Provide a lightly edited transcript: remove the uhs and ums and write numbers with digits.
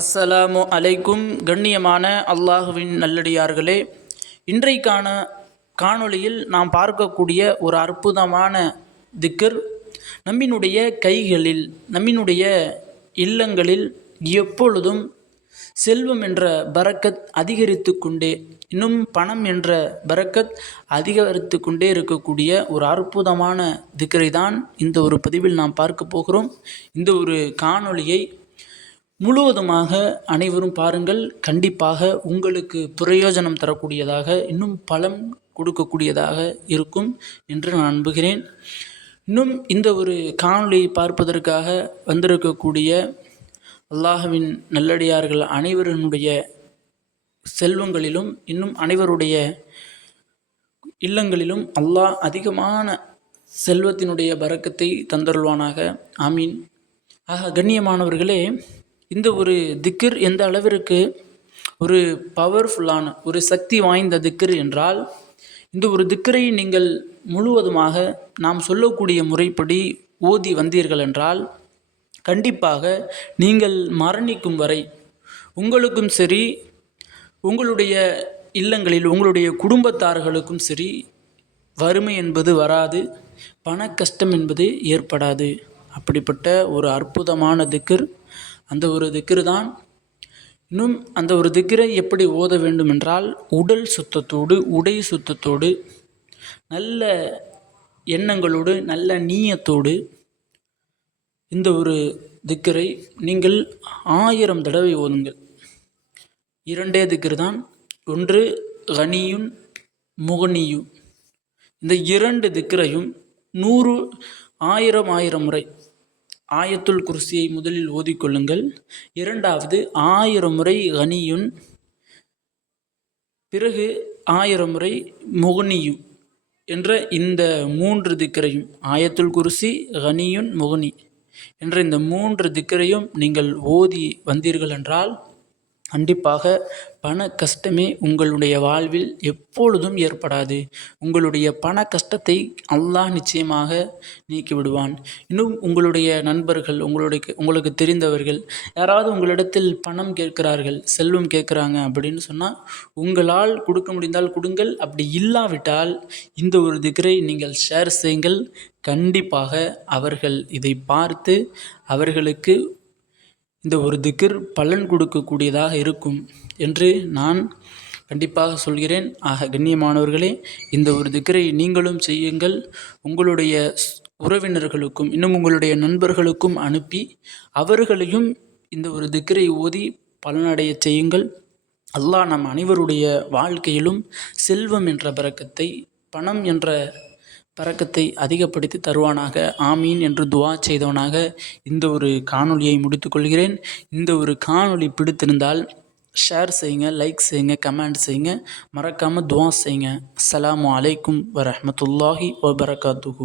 அஸ்ஸலாமு அலைக்கும். கண்ணியமான அல்லாஹுவின் நல்லடியார்களே, இன்றைக்கான காணொளியில் நாம் பார்க்கக்கூடிய ஒரு அற்புதமான திக்ர் நம்மினுடைய கைகளில், நம்மினுடைய இல்லங்களில் எப்பொழுதும் செல்வம் என்ற பரக்கத் அதிகரித்து கொண்டே, இன்னும் பணம் என்ற பரக்கத் அதிகரித்து கொண்டே இருக்கக்கூடிய ஒரு அற்புதமான திக்ரை தான் இந்த ஒரு பதிவில் நாம் பார்க்க போகிறோம். இந்த ஒரு காணொளியை முழுவதுமாக அனைவரும் பாருங்கள். கண்டிப்பாக உங்களுக்கு பிரயோஜனம் தரக்கூடியதாக, இன்னும் பலம் கொடுக்கக்கூடியதாக இருக்கும் என்று நான் நம்புகிறேன். இன்னும் இந்த ஒரு காணொளியை பார்ப்பதற்காக வந்திருக்கக்கூடிய அல்லாஹ்வின் நல்லடியார்கள் அனைவருடைய செல்வங்களிலும், இன்னும் அனைவருடைய இல்லங்களிலும் அல்லாஹ் அதிகமான செல்வத்தினுடைய பரக்கத்தை தந்தருள்வானாக. ஆமீன். கண்ணியமானவர்களே, இந்த ஒரு திக்ர் எந்த அளவிற்கு ஒரு பவர்ஃபுல்லான, ஒரு சக்தி வாய்ந்த திக்ர் என்றால், இந்த ஒரு திக்ரை நீங்கள் முழுவதுமாக நாம் சொல்லக்கூடிய முறைப்படி ஓதி வந்தீர்கள் என்றால், கண்டிப்பாக நீங்கள் மரணிக்கும் வரை உங்களுக்கும் சரி, உங்களுடைய இல்லங்களில் உங்களுடைய குடும்பத்தார்களுக்கும் சரி, வறுமை என்பது வராது, பண கஷ்டம் என்பது ஏற்படாது. அப்படிப்பட்ட ஒரு அற்புதமான திக்ர் அந்த ஒரு திக்ர் தான். இன்னும் அந்த ஒரு திக்ரை எப்படி ஓத வேண்டும் என்றால், உடல் சுத்தத்தோடு, உடை சுத்தத்தோடு, நல்ல எண்ணங்களோடு, நல்ல நீயத்தோடு இந்த ஒரு திக்ரை நீங்கள் 1000 தடவை ஓதுங்கள். 2 திக்ர் தான். ஒன்று கனியுன் முகனியும். இந்த 2 திக்ரையும் 100 1000 முறை ஆயத்துல் குர்சியை முதலில் ஓதிக்கொள்ளுங்கள். இரண்டாவது 1000 முறை கனியுன், பிறகு 1000 முறை முகனியும் என்ற இந்த 3 திக்கரையும், ஆயத்துல் குர்சி, கனியுன், முகனி என்ற இந்த 3 திக்கரையும் நீங்கள் ஓதி வந்தீர்கள் என்றால், கண்டிப்பாக பண கஷ்டமே உங்களுடைய வாழ்வில் எப்பொழுதும் ஏற்படாது. உங்களுடைய பண கஷ்டத்தை அல்லாஹ் நிச்சயமாக நீக்கி விடுவான். இன்னும் உங்களுடைய நண்பர்கள், உங்களுக்கு தெரிந்தவர்கள் யாராவது உங்களிடத்தில் பணம் கேட்கிறார்கள், செல்வம் கேட்குறாங்க அப்படின்னு சொன்னால், உங்களால் கொடுக்க முடிந்தால் கொடுங்கள். அப்படி இல்லாவிட்டால் இந்த ஒரு திக்ரை நீங்கள் ஷேர் செய்யுங்கள். கண்டிப்பாக அவர்கள் இதை பார்த்து அவர்களுக்கு இந்த ஒரு திக்ர் பலன் கொடுக்கக்கூடியதாக இருக்கும் என்று நான் கண்டிப்பாக சொல்கிறேன். கண்ணியமானவர்களே, இந்த ஒரு திக்ரை நீங்களும் செய்யுங்கள். உங்களுடைய உறவினர்களுக்கும், இன்னும் உங்களுடைய நண்பர்களுக்கும் அனுப்பி அவர்களையும் இந்த ஒரு திக்ரை ஓதி பலனடைய செய்யுங்கள். அல்லாஹ் நம் அனைவருடைய வாழ்க்கையிலும் செல்வம் என்ற பரக்கத்தை, பணம் என்ற பரக்கத்தை அதிகப்படுத்தி தருவானாக. ஆமீன் என்று துவா செய்தவனாக இந்த ஒரு காணொளியை முடித்துக்கொள்கிறேன். இந்த ஒரு காணொளி பிடித்திருந்தால் ஷேர் செய்யுங்க, லைக் செய்யுங்க, கமெண்ட் செய்யுங்க, மறக்காமல் துவா செய்யுங்க. அஸ்ஸலாமு அலைக்கும் வரஹ்மத்துல்லாஹி வபரகாத்துஹு.